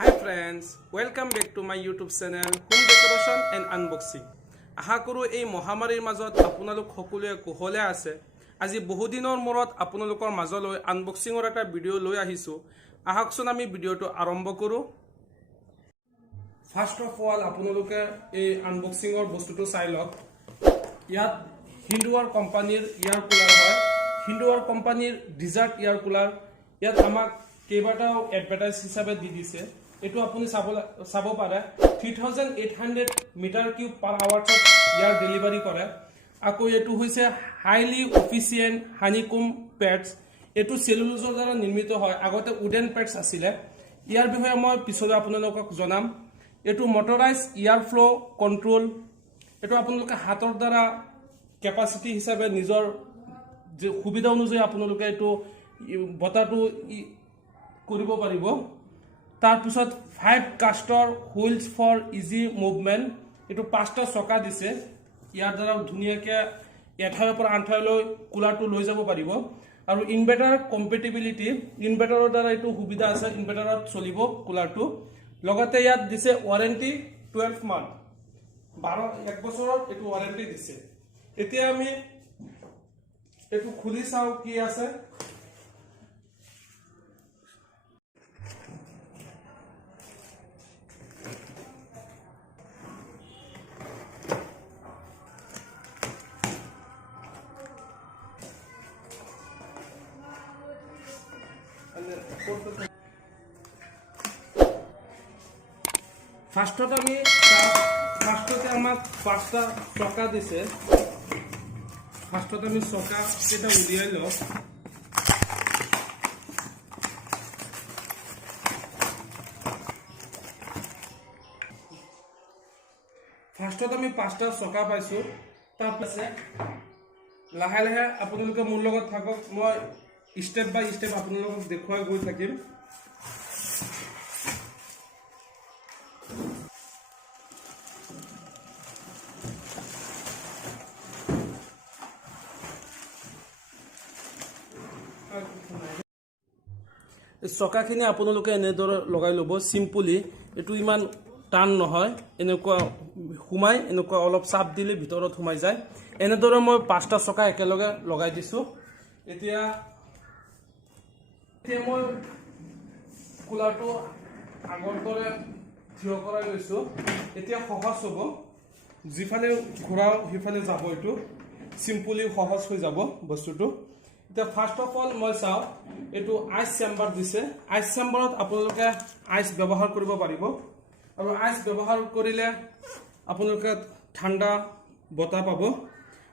Hi friends, welcome back to my YouTube channel Home Decoration and Unboxing. আশা কৰো এই মহামাৰীৰ মাজত আপোনালোক সকলোৱে কুশলে আছে। আজি বহু দিনৰ মূৰত আপোনালোকৰ মাজলৈ আনবক্সিংৰ এটা ভিডিও লৈ আহিছো। আহকচোন আমি ভিডিওটো আৰম্ভ কৰো। ফাৰ্স্ট অফ অল আপোনালোকে এই আনবক্সিংৰ বস্তুটো চাই লওক। ইয়াত হিন্দুৱাৰ কোম্পানীৰ এয়াৰ কুলাৰ হয়। হিন্দুৱাৰ কোম্পানীৰ ডিজাৰ্ট এয়াৰ কুলাৰ। ইয়াত আমাক কেইবাটাও এডভাৰটাইজ হিচাপে দি দিছে। এটো আপুনি চাব পাৰে 3800 মিটাৰ কিউব পাৰ আৱাৰত ইয়াৰ ডেলিভাৰী কৰে। আকৌ এটো হৈছে হাইলি এফিচিয়েন্ট হানিকম প্যাডছ। এটো সেলুলোজৰ দ্বাৰা নিৰ্মিত হয়। আগতে উডেন প্যাডছ আছিল। ইয়াৰ বিষয়ে মই পিছলৈ আপোনালোকক জনাম। এটো মটৰাইজ এয়াৰ ফ্লো কন্ট্ৰোল। এটো আপোনালোকে হাতৰ দ্বাৰা কেপাসিটি হিচাপে নিজৰ সুবিধা অনুযায়ী আপোনালোকে এটো বতাটো কৰিব পাৰিব। তাৰ পিছত 5 কাস্টৰ হুইলছ ফৰ ইজি মুভমেন্ট। এটো 5টা চকা দিছে। ইয়াৰ দ্বাৰা ধুনিয়াকে এঠাইৰ পৰা আনঠাইলৈ কুলাৰটো লৈ যাব পাৰিব। আৰু ইনভাৰ্টাৰ কম্পেটিবিলিটি, ইনভাৰ্টাৰৰ দ্বাৰা এটো সুবিধা আছে। ইনভাৰ্টাৰত চলিব কুলাৰটো। লগতে ইয়াত দিছে ওয়াৰেন্টি 12 মান্থ। 1 বছৰৰ এটো ওয়াৰেন্টি দিছে। এতিয়া আমি এটো খুলি চাও কি আছে। ফার্স্টতে আমাক 5টা চকা দিছে। ফার্স্টতে আমি চকা এটা উলিয়াই লও। ফার্স্টতে আমি 5টা চকা পাইছো। তাৰ পাছে লাহে লাহে আপোনালোকে মোৰ লগত থাকক। মই স্টেপ বাই স্টেপ আপোনালোকক দেখুৱাই গৈ থাকিম। চকাখিনি আপোনালোকে এনেদৰে লগাই ল'ব সিম্পলি। এটো ইমান টান নহয়। এনেকুৱা ঘুমাই এনেকুৱা অলপ চাপ দিলে ভিতৰত ঘুমাই যায়। এনেদৰে মই 5টা চকা একেলগে লগাই দিছো। এতিয়া মই কুলাৰটো আগৰ দৰে থিয় কৰাই লৈছো। এতিয়া সহজ হ'ব। যিফালে ঘূৰাও সিফালে যাব। এটো সিম্পলি সহজ হৈ যাব বস্তুটো। এতিয়া ফাৰ্স্ট অফ অল মই চাও এটো আইস চেম্বাৰ দিছে। আইস চেম্বাৰত আপোনালোকে আইস ব্যৱহাৰ কৰিব পাৰিব। আৰু আইস ব্যৱহাৰ কৰিলে আপোনালোকে ঠাণ্ডা বতাহ পাব।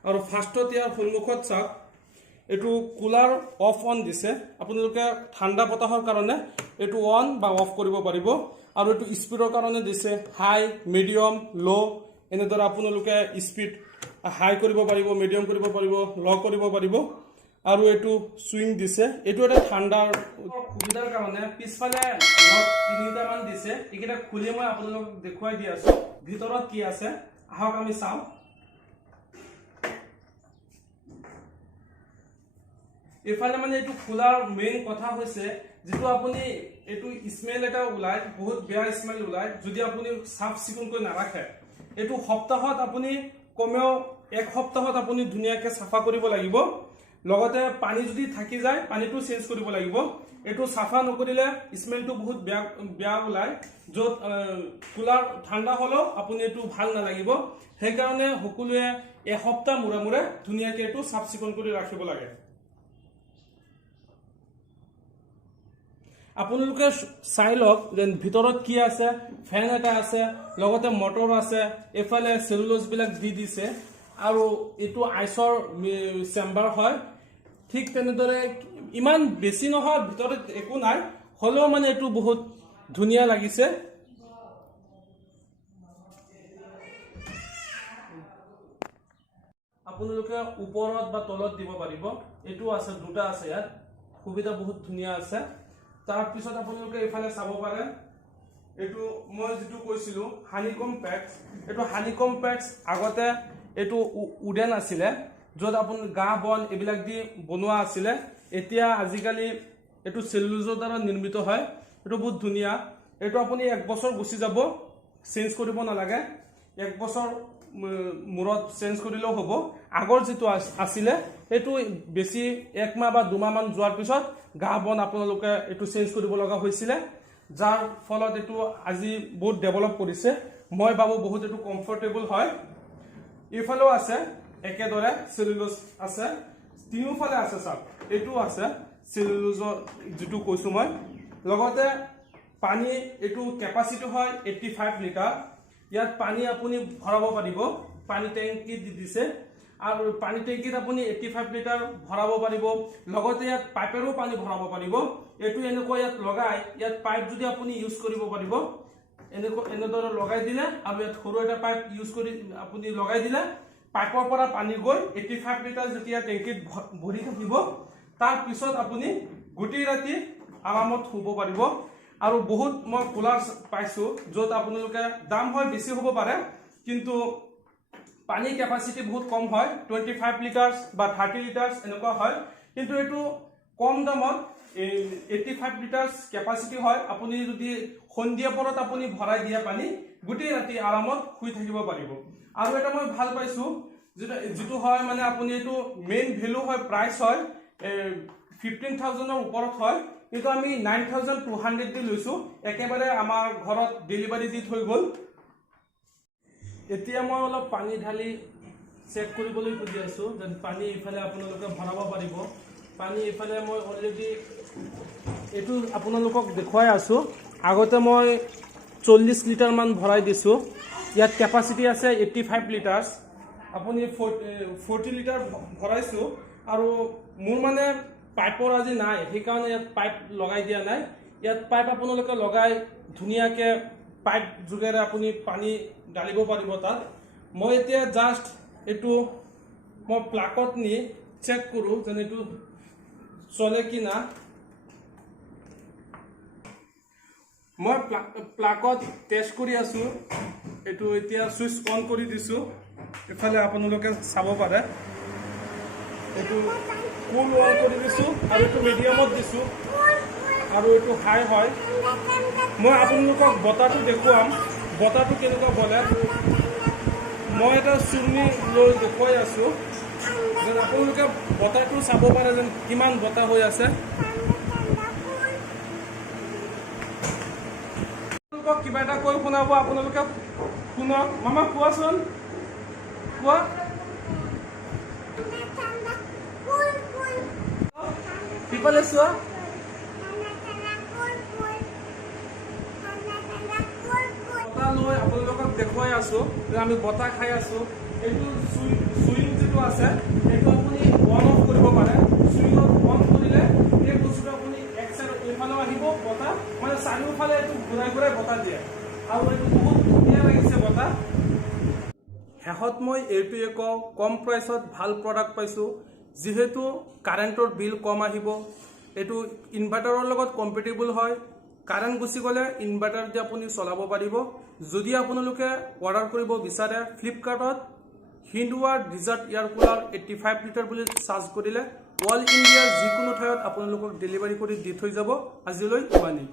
আৰু ফাৰ্স্টত ইয়াৰ সন্মুখত চাওক এটো কুলাৰ অফ অন দিছে। আপোনালোকে ঠাণ্ডা বতাহৰ কাৰণে এটো অন বা অফ কৰিব পাৰিব। আৰু এটো স্পিডৰ কাৰণে দিছে হাই, মিডিয়াম, লো। এনেদৰে আপোনালোকে স্পিড হাই কৰিব পাৰিব, মিডিয়াম কৰিব পাৰিব, লো কৰিব পাৰিব। আৰু এটো সুইং দিছে। এটো এটা ঠাণ্ডাৰ সুবিধাৰ কাৰণে পিছফালে লক 3টা মান দিছে। এইকেইটা খুলি মই আপোনালোকক দেখুৱাই দি আছো ভিতৰত কি আছে। আহক আমি চাও। এফালে মানে এটো খোলাৰ মেইন কথা হৈছে যেটো আপুনি এটো স্মেল এটা ওলাই, বহুত বেয়া স্মেল ওলাই যদি আপুনি সাফ চিকুনকৈ নাৰাখে। এটো সপ্তাহত আপুনি কমেও 1 সপ্তাহত আপুনি ধুনিয়াকে সাফা কৰিব লাগিব। লগতে পানী যদি থাকি যায় পানীটো চেঞ্জ কৰিব লাগিব। এটো সাফা নকৰিলে স্মেলটো বহুত বেয়া ওলাই। যত কুলাৰ ঠাণ্ডা হলো আপুনি এটো ভাল নালাগিব। সেই কাৰণে সকলোৱে 1 সপ্তাহ মুৰে মুৰে ধুনিয়াকে এটো সাফ চিকুন কৰি ৰাখিব লাগে। আপোনালোকে চাই লওক যে ভিতৰত কি আছে। ফেন এটা আছে, লগতে মটৰ আছে। এফালে সেলুলোজ বিলাক দি দিছে। আৰু এটো আইসৰ চেম্বাৰ হয়। ঠিক তেনেদৰে ইমান বেছি নহয়, ভিতৰত একো নাই। হলেও মানে এটো বহুত ধুনিয়া লাগিছে। আপোনালোকে ওপৰত বা তলত দিব পাৰিব। এটো আছে, দুটা আছে ইয়াত। সুবিধা বহুত ধুনিয়া আছে। তাৰ পিছত আপোনালোকে এফালে চাব পাৰে এটো মই যেটো কৈছিলো হানিকম প্যাডছ। এটো হানিকম প্যাডছ আগতে এটো উডেন আছিল। যত আপোন গা বন এবিলাক দি বনোৱা আছিল। এতিয়া আজিকালি এটো সেলুলোজৰ দ্বাৰা নিৰ্মিত হয়। এটো বহুত ধুনিয়া। এইটো আপুনি 1 বছৰ গুচি যাব, চেঞ্জ কৰিব নালাগে। 1 বছৰ মূৰত চেঞ্জ কৰিলেও হ'ব। আগৰ যিটো আছিলে এইটো বেছি 1 মাহ বা 2 মাহ মান যোৱাৰ পিছত গা বন আপোনালোকে এইটো চেঞ্জ কৰিব লগা হৈছিলে, যাৰ ফলত এইটো আজি বহুত ডেভেলপ কৰিছে। মই ভাবো বহুত এইটো কমফৰ্টেবল হয়। ইফালেও আছে একেদৰে সেলুলোজ আছে, তিনিওফালে আছে চাওক, এইটো আছে সেলুলোজৰ যেটো কৈছো মই। লগতে পানী এইটো কেপাসিটি হয় 85 লিটাৰ। ইয়াত পানী আপুনি ভৰাব পাৰিব, পানী টেংকি দি দিছে আৰু পানী টেংকিত আপুনি 85 লিটাৰ ভৰাব পাৰিব। লগতে ইয়াত পাইপেৰো পানী ভৰাব পাৰিব। এইটো এনেকৈ ইয়াত লগাই, ইয়াত পাইপ যদি আপুনি ইউজ কৰিব পাৰিব, এনেদৰে লগাই দিলে আৰু ইয়াত সৰু এটা পাইপ ইউজ কৰি আপুনি লগাই দিলে, পাইপৰ পৰা পানী গৈ 85 লিটাৰ যেতিয়া টেংকিত ভৰি থাকিব, তাৰ পিছত আপুনি গোটেই ৰাতি আৰামত শুব পাৰিব। আৰু বহুত মই কুলাৰ পাইছো য'ত আপোনালোকে দাম হয় বেছি হ'ব পাৰে, কিন্তু পানী কেপাসিটি বহুত কম হয়, 25 লিটাৰ বা 30 লিটাৰ এনেকুৱা হয়। কিন্তু এইটো কম দামত 85 লিটাৰ কেপাসিটি হয়। আপুনি যদি সন্ধিয়া পৰত আপুনি ভৰাই দিয়া পানী গোটেই ৰাতি আৰামত শুই থাকিব পাৰিব। আৰু এটা মই ভাল পাইছো যেটো হয় মানে আপুনি এইটো মেইন ভ্যালু হয়, প্ৰাইস হয় 15,000 ৰ ওপৰত হয়, কিন্তু আমি 9,200 দি লৈছো। একেবাৰে আমাৰ ঘৰত ডেলিভাৰী দি থৈ গ'ল। এতিয়া মই অলপ পানী ঢালি চেক কৰিবলৈ খুজি আছো, যেন পানী ইফালে আপোনালোকে ভৰাব পাৰিব। পানী ইফালে মই অলৰেডি এইটো আপোনালোকক দেখুৱাই আছো। আগতে মই 40 লিটাৰ মান ভৰাই দিছো। ইয়াত কেপাসিটি আছে 85 লিটাৰ। আপুনি 40 লিটাৰ ভৰাইছো আৰু মোৰ মানে পাইপৰ আজি নাই, সেইকাৰণে ইয়াত পাইপ লগাই দিয়া নাই। ইয়াত পাইপ আপোনালোকে লগাই ধুনীয়াকে পাইপ যোগেৰে আপুনি পানী ডালিব পাৰিব তাত। মই এতিয়া জাস্ট এইটো মই প্লাকত নি চেক কৰো যেন এইটো চলে কি না। মই প্লাকত টেষ্ট কৰি আছো। এইটো এতিয়া সুইচ অন কৰি দিছো। ইফালে আপোনালোকে চাব পাৰে, এইটো কুল অন কৰি দিছো আৰু এইটো মিডিয়ামত দিছো আৰু এইটো হাই হয়। মই আপোনালোকক বতাহটো দেখুৱাম, বতাহটো কেনেকুৱা বলে। মই এটা চুৰ্ণি লৈ দেখুৱাই আছো যেন আপোনালোকে বতাহটো চাব পাৰে যেন কিমান বতাহ হৈ আছে। কিবা এটা কৈ শুনাব, আপোনালোকে শুনক। মামা কোৱাচোন, কোৱা। সিফালে চোৱা, বতাহ লৈ আপোনালোকক দেখুৱাই আছো যে আমি বতাহ খাই আছো। এইটো সুইং যেটো আছে এইটো আপুনি অন অফ কৰিব পাৰে। সুইঙত অন কৰিলে এই বস্তুটো আপুনি এক সাইড এইফালেও আহিব বতাহ, মানে চাৰিওফালে এইটো ঘূৰাই ঘূৰাই বতাহ দিয়ে আৰু এইটো বহুত ধুনীয়া লাগিছে বতাহ। শেষত মই এইটোৱে কওঁ, কম প্ৰাইচত ভাল প্ৰডাক্ট পাইছো, যিহেতু কাৰেণ্টৰ বিল কম আহিব। এইটো ইনভাৰ্টাৰৰ লগত কম্পেটেবল হয়। কাৰেণ্ট গুচি গ'লে ইনভাৰ্টাৰ দি আপুনি চলাব পাৰিব। যদি আপোনালোকে অৰ্ডাৰ কৰিব বিচাৰে, ফ্লিপকাৰ্টত হিন্দৱাৰ ডিজাৰ্ট এয়াৰ কুলাৰ 85 লিটাৰ বুলি চাৰ্চ কৰিলে অল ইণ্ডিয়াৰ যিকোনো ঠাইত আপোনালোকক ডেলিভাৰী কৰি দি থৈ যাব। আজিলৈ ইমানেই।